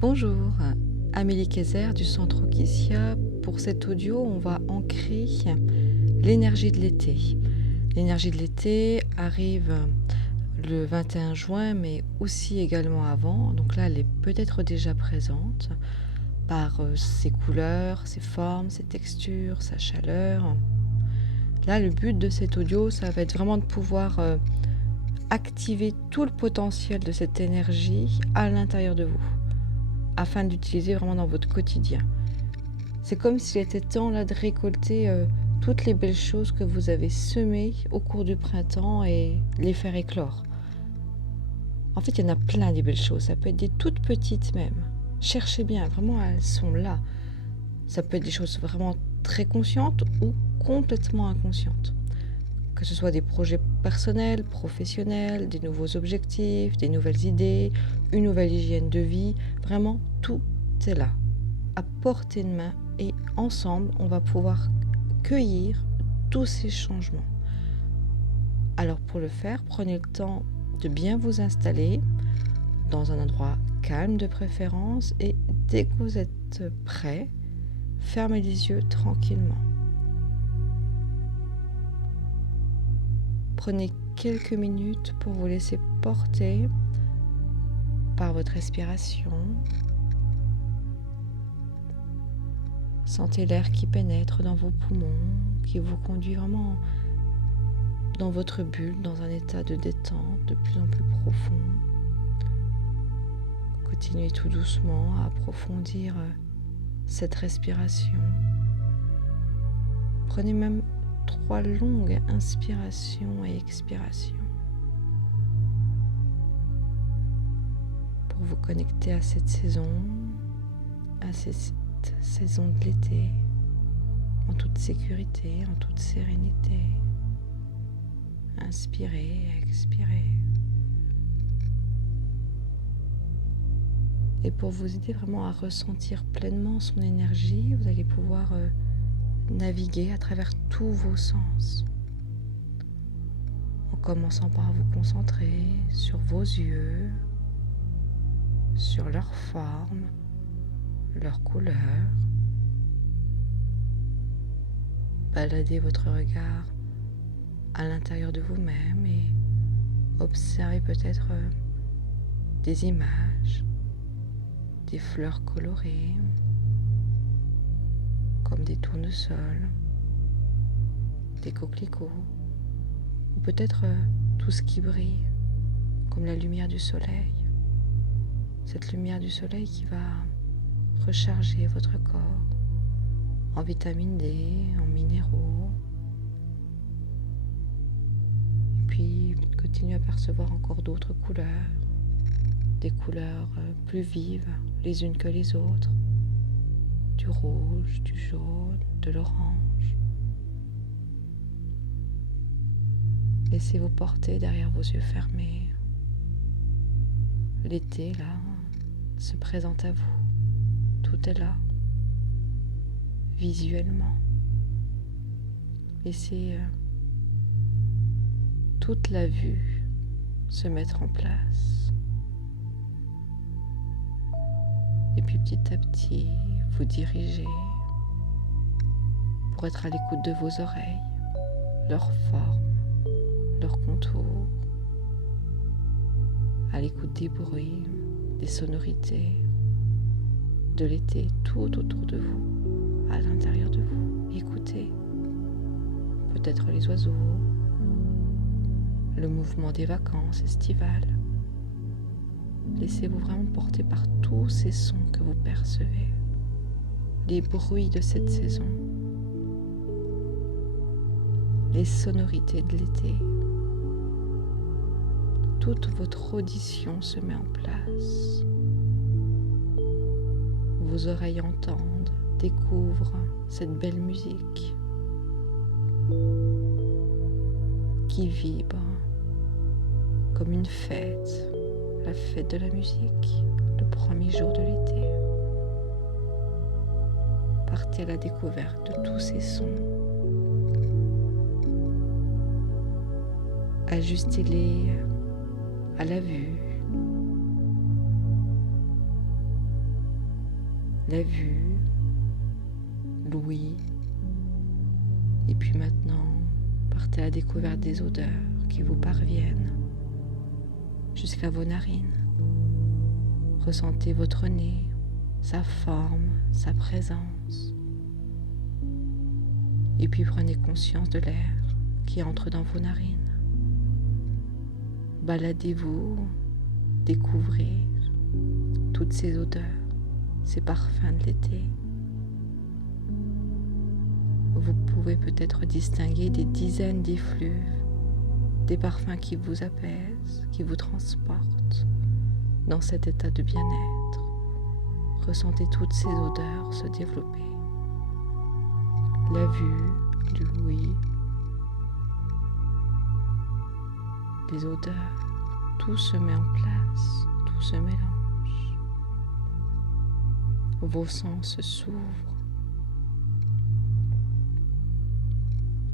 Bonjour, Amélie Kayser du Centre Okisia. Pour cet audio, on va ancrer l'énergie de l'été. L'énergie de l'été arrive le 21 juin, mais aussi également avant. Donc là, elle est peut-être déjà présente par ses couleurs, ses formes, ses textures, sa chaleur. Là, le but de cet audio, ça va être vraiment de pouvoir activer tout le potentiel de cette énergie à l'intérieur de vous, afin d'utiliser vraiment dans votre quotidien. C'est comme s'il était temps là de récolter toutes les belles choses que vous avez semées au cours du printemps et les faire éclore. En fait, il y en a plein des belles choses. Ça peut être des toutes petites même. Cherchez bien, vraiment, elles sont là. Ça peut être des choses vraiment très conscientes ou complètement inconscientes. Que ce soit des projets personnels, professionnels, des nouveaux objectifs, des nouvelles idées, une nouvelle hygiène de vie, vraiment tout est là, à portée de main, et ensemble, on va pouvoir cueillir tous ces changements. Alors pour le faire, prenez le temps de bien vous installer dans un endroit calme de préférence, et dès que vous êtes prêt, fermez les yeux tranquillement. Prenez quelques minutes pour vous laisser porter par votre respiration. Sentez l'air qui pénètre dans vos poumons, qui vous conduit vraiment dans votre bulle, dans un état de détente de plus en plus profond. Continuez tout doucement à approfondir cette respiration. Prenez même 3 longues inspirations et expirations pour vous connecter à cette saison, à cette saison de l'été, en toute sécurité, en toute sérénité. Inspirez, expirez. Et pour vous aider vraiment à ressentir pleinement son énergie, vous allez pouvoir naviguer à travers tous vos sens, en commençant par vous concentrer sur vos yeux, sur leur forme, leur couleur. Baladez votre regard à l'intérieur de vous-même et observez peut-être des images, des fleurs colorées, comme des tournesols, des coquelicots, ou peut-être tout ce qui brille, comme la lumière du soleil. Cette lumière du soleil qui va recharger votre corps en vitamine D, en minéraux. Et puis, continuez à percevoir encore d'autres couleurs, des couleurs plus vives les unes que les autres, du rouge, du jaune, de l'orange. Laissez-vous porter derrière vos yeux fermés. L'été, là, se présente à vous. Tout est là, visuellement. Laissez toute la vue se mettre en place. Et puis petit à petit, vous dirigez pour être à l'écoute de vos oreilles, leur forme, leur contour, à l'écoute des bruits, des sonorités, de l'été tout autour de vous, à l'intérieur de vous. Écoutez peut-être les oiseaux, le mouvement des vacances estivales. Laissez-vous vraiment porter par tous ces sons que vous percevez, les bruits de cette saison, les sonorités de l'été. Toute votre audition se met en place. Vos oreilles entendent, découvrent cette belle musique qui vibre comme une fête, la fête de la musique, le premier jour de l'été. Partez à la découverte de tous ces sons. Ajustez-les à la vue. la vue, l'ouïe. Et puis maintenant, partez à la découverte des odeurs qui vous parviennent jusqu'à vos narines. Ressentez votre nez, sa forme, sa présence. Et puis prenez conscience de l'air qui entre dans vos narines. Baladez-vous, découvrez toutes ces odeurs, ces parfums de l'été. Vous pouvez peut-être distinguer des dizaines d'effluves, des parfums qui vous apaisent, qui vous transportent dans cet état de bien-être. Ressentez toutes ces odeurs se développer. La vue, l'ouïe, les odeurs, tout se met en place, tout se mélange. Vos sens s'ouvrent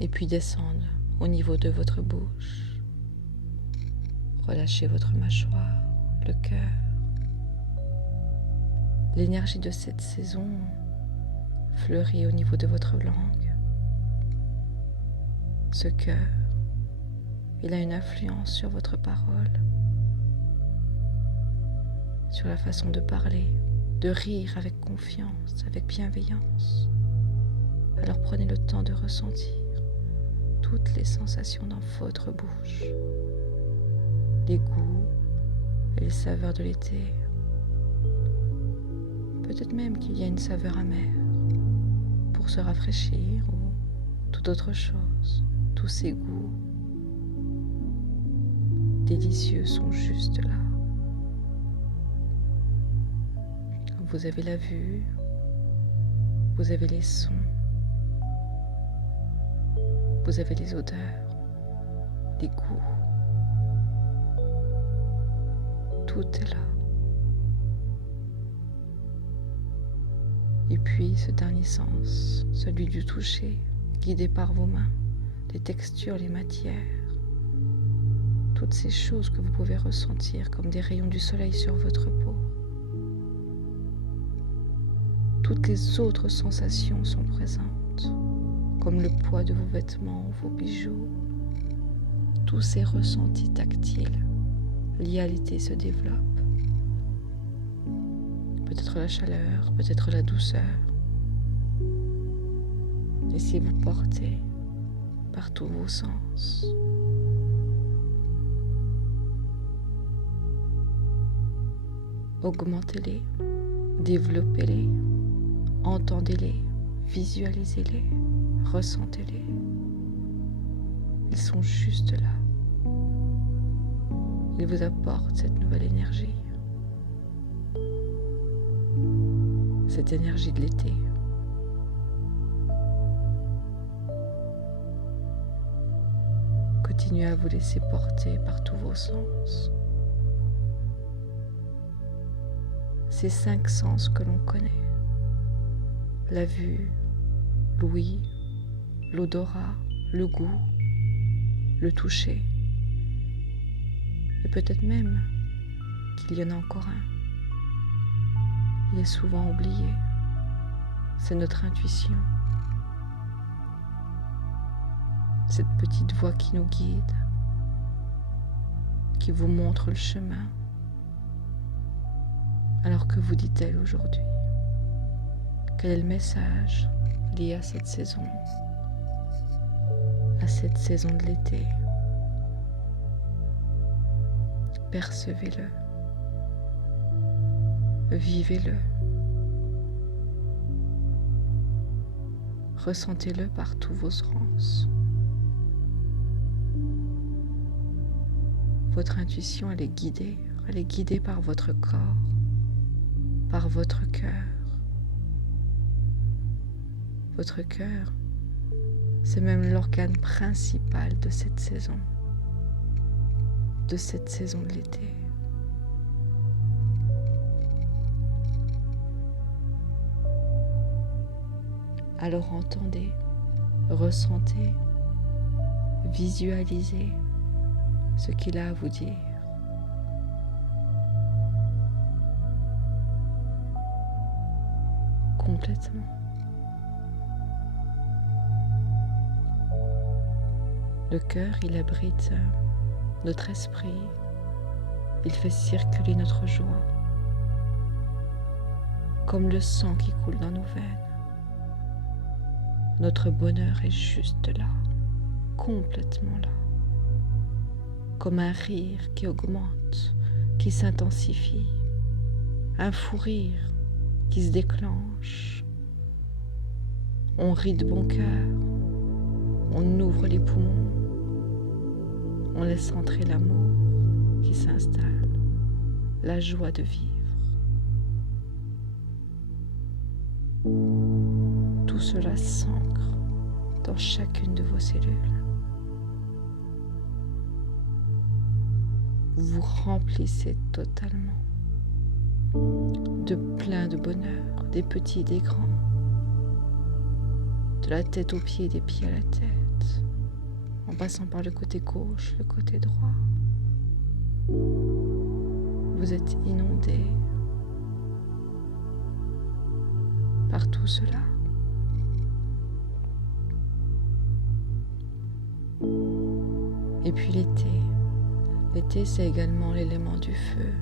et puis descendent au niveau de votre bouche. Relâchez votre mâchoire, le cœur. L'énergie de cette saison fleurit au niveau de votre langue. Ce cœur, il a une influence sur votre parole, sur la façon de parler, de rire avec confiance, avec bienveillance. Alors prenez le temps de ressentir toutes les sensations dans votre bouche, les goûts et les saveurs de l'été. Peut-être même qu'il y a une saveur amère pour se rafraîchir ou toute autre chose. Tous ces goûts délicieux sont juste là. Vous avez la vue, vous avez les sons, vous avez les odeurs, les goûts. Tout est là. Et puis ce dernier sens, celui du toucher, guidé par vos mains, les textures, les matières, toutes ces choses que vous pouvez ressentir comme des rayons du soleil sur votre peau. Toutes les autres sensations sont présentes, comme le poids de vos vêtements, vos bijoux. Tous ces ressentis tactiles liés à l'été se développent. Peut-être la chaleur, peut-être la douceur. Laissez-vous porter par tous vos sens. Augmentez-les, développez-les, entendez-les, visualisez-les, ressentez-les. Ils sont juste là. Ils vous apportent cette nouvelle énergie. Cette énergie de l'été. Continuez à vous laisser porter par tous vos sens. Ces 5 sens que l'on connaît. La vue, l'ouïe, l'odorat, le goût, le toucher. Et peut-être même qu'il y en a encore un. Il est souvent oublié. C'est notre intuition. Cette petite voix qui nous guide, qui vous montre le chemin. Alors que vous dit-elle aujourd'hui? Quel est le message lié à cette saison de l'été? Percevez-le, vivez-le, ressentez-le par tous vos sens. Votre intuition, elle est guidée par votre corps, par votre cœur. Votre cœur, c'est même l'organe principal de cette saison de l'été. Alors entendez, ressentez, visualisez ce qu'il a à vous dire. complètement. Le cœur, il abrite notre esprit, il fait circuler notre joie, comme le sang qui coule dans nos veines. Notre bonheur est juste là, complètement là, comme un rire qui augmente, qui s'intensifie, un fou rire qui se déclenche. On rit de bon cœur, on ouvre les poumons, on laisse entrer l'amour qui s'installe, la joie de vivre. Tout cela s'ancre dans chacune de vos cellules. Vous vous remplissez totalement de plein de bonheur, des petits et des grands, de la tête aux pieds, des pieds à la tête, en passant par le côté gauche, le côté droit. Vous êtes inondé par tout cela. Et puis l'été. L'été, c'est également l'élément du feu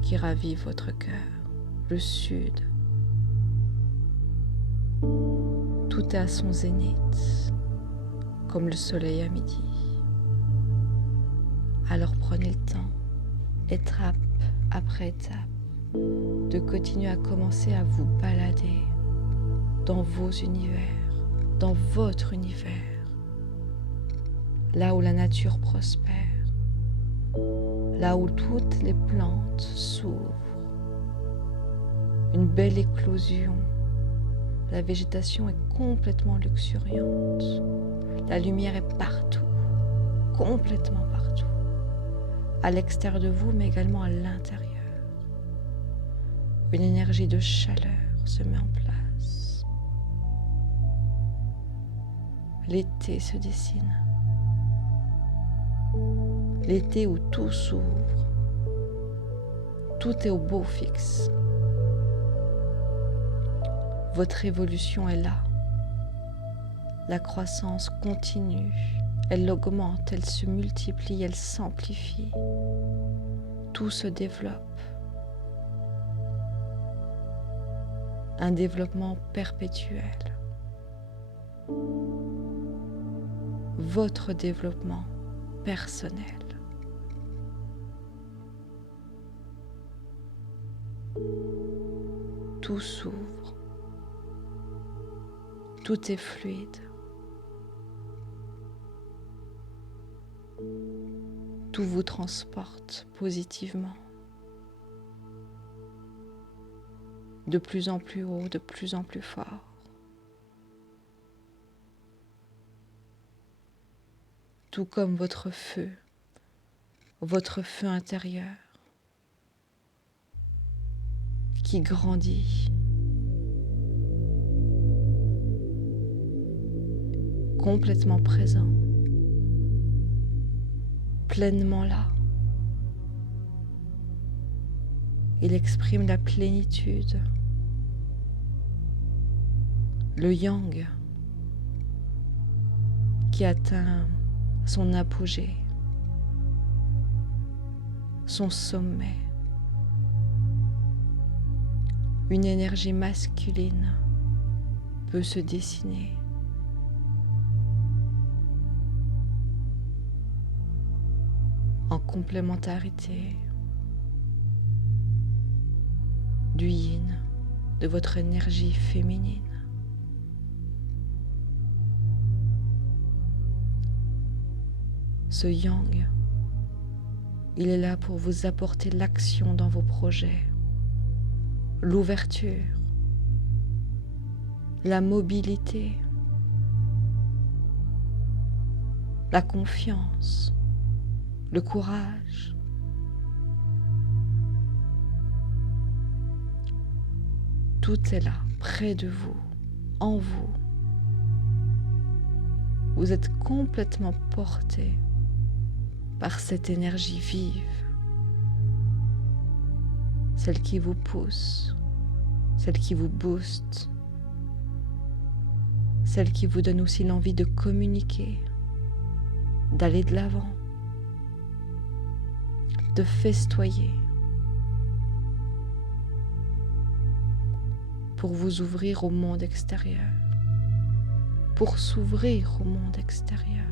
qui ravive votre cœur. Le sud. Tout est à son zénith, comme le soleil à midi. Alors prenez le temps, étape après étape, de continuer à commencer à vous balader dans vos univers, dans votre univers, là où la nature prospère, là où toutes les plantes s'ouvrent, une belle éclosion. La végétation est complètement luxuriante, la lumière est partout, complètement partout, à l'extérieur de vous mais également à l'intérieur. Une énergie de chaleur se met en place. L'été se dessine. L'été où tout s'ouvre, tout est au beau fixe. Votre évolution est là. La croissance continue, elle augmente, elle se multiplie, elle s'amplifie. Tout se développe. Un développement perpétuel. Votre développement personnel. Tout s'ouvre. Tout est fluide. Tout vous transporte positivement. De plus en plus haut, de plus en plus fort. Tout comme votre feu intérieur qui grandit, complètement présent, pleinement là. Il exprime la plénitude, le yang qui atteint son apogée, son sommet. Une énergie masculine peut se dessiner. En complémentarité du yin, de votre énergie féminine. Ce yang, il est là pour vous apporter l'action dans vos projets, l'ouverture, la mobilité, la confiance, le courage. Tout est là, près de vous, en vous. Vous êtes complètement porté par cette énergie vive, celle qui vous pousse, celle qui vous booste, celle qui vous donne aussi l'envie de communiquer, d'aller de l'avant, de festoyer, pour vous ouvrir au monde extérieur, pour s'ouvrir au monde extérieur.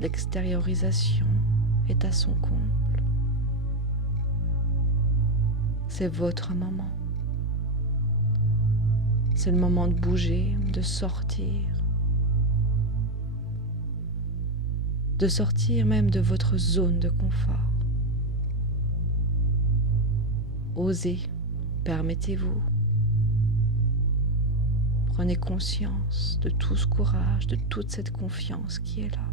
L'extériorisation est à son comble. C'est votre moment. C'est le moment de bouger, de sortir même de votre zone de confort. Osez, permettez-vous. Prenez conscience de tout ce courage, de toute cette confiance qui est là.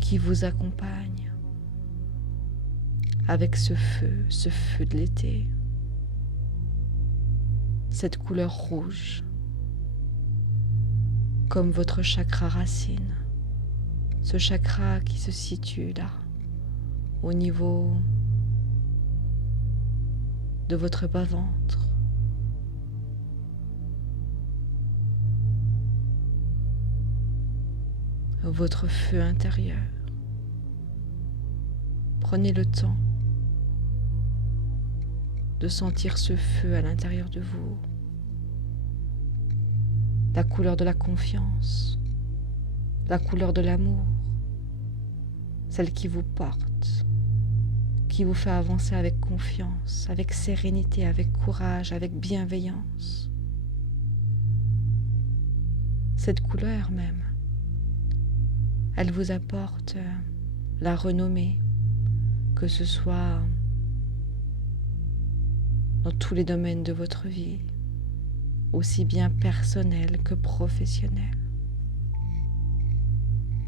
Qui vous accompagne avec ce feu de l'été, cette couleur rouge, comme votre chakra racine, ce chakra qui se situe là, au niveau de votre bas-ventre. Votre feu intérieur. Prenez le temps de sentir ce feu à l'intérieur de vous, la couleur de la confiance, la couleur de l'amour, celle qui vous porte, qui vous fait avancer avec confiance, avec sérénité, avec courage, avec bienveillance. Cette couleur même, elle vous apporte la renommée, que ce soit dans tous les domaines de votre vie, aussi bien personnel que professionnel.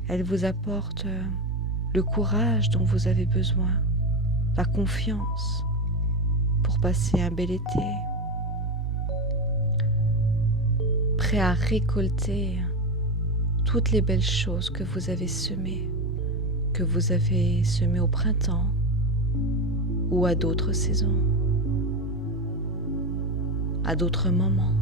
Elle vous apporte le courage dont vous avez besoin, la confiance pour passer un bel été, prêt à récolter toutes les belles choses que vous avez semées au printemps ou à d'autres saisons, à d'autres moments.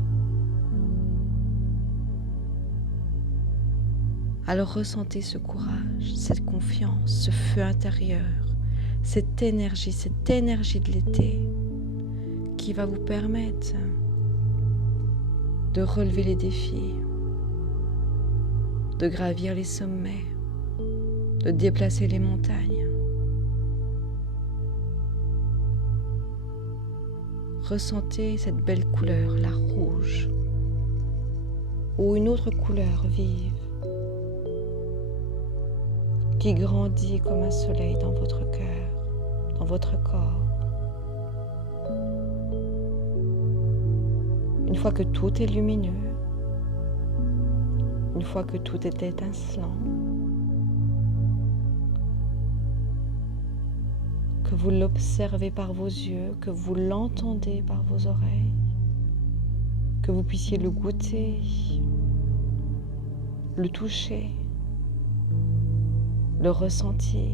Alors ressentez ce courage, cette confiance, ce feu intérieur, cette énergie de l'été qui va vous permettre de relever les défis, de gravir les sommets, de déplacer les montagnes. Ressentez cette belle couleur, la rouge, ou une autre couleur vive qui grandit comme un soleil dans votre cœur, dans votre corps. Une fois que tout est lumineux, une fois que tout est étincelant, que vous l'observez par vos yeux, que vous l'entendez par vos oreilles, que vous puissiez le goûter, le toucher, le ressentir,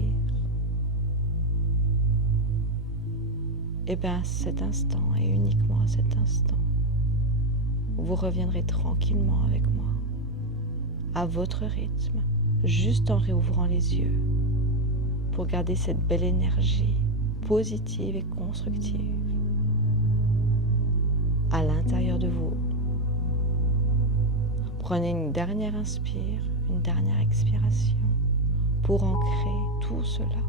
et bien à cet instant et uniquement à cet instant, vous reviendrez tranquillement avec moi, à votre rythme, juste en réouvrant les yeux, pour garder cette belle énergie positive et constructive à l'intérieur de vous. Prenez une dernière inspire, une dernière expiration pour ancrer tout cela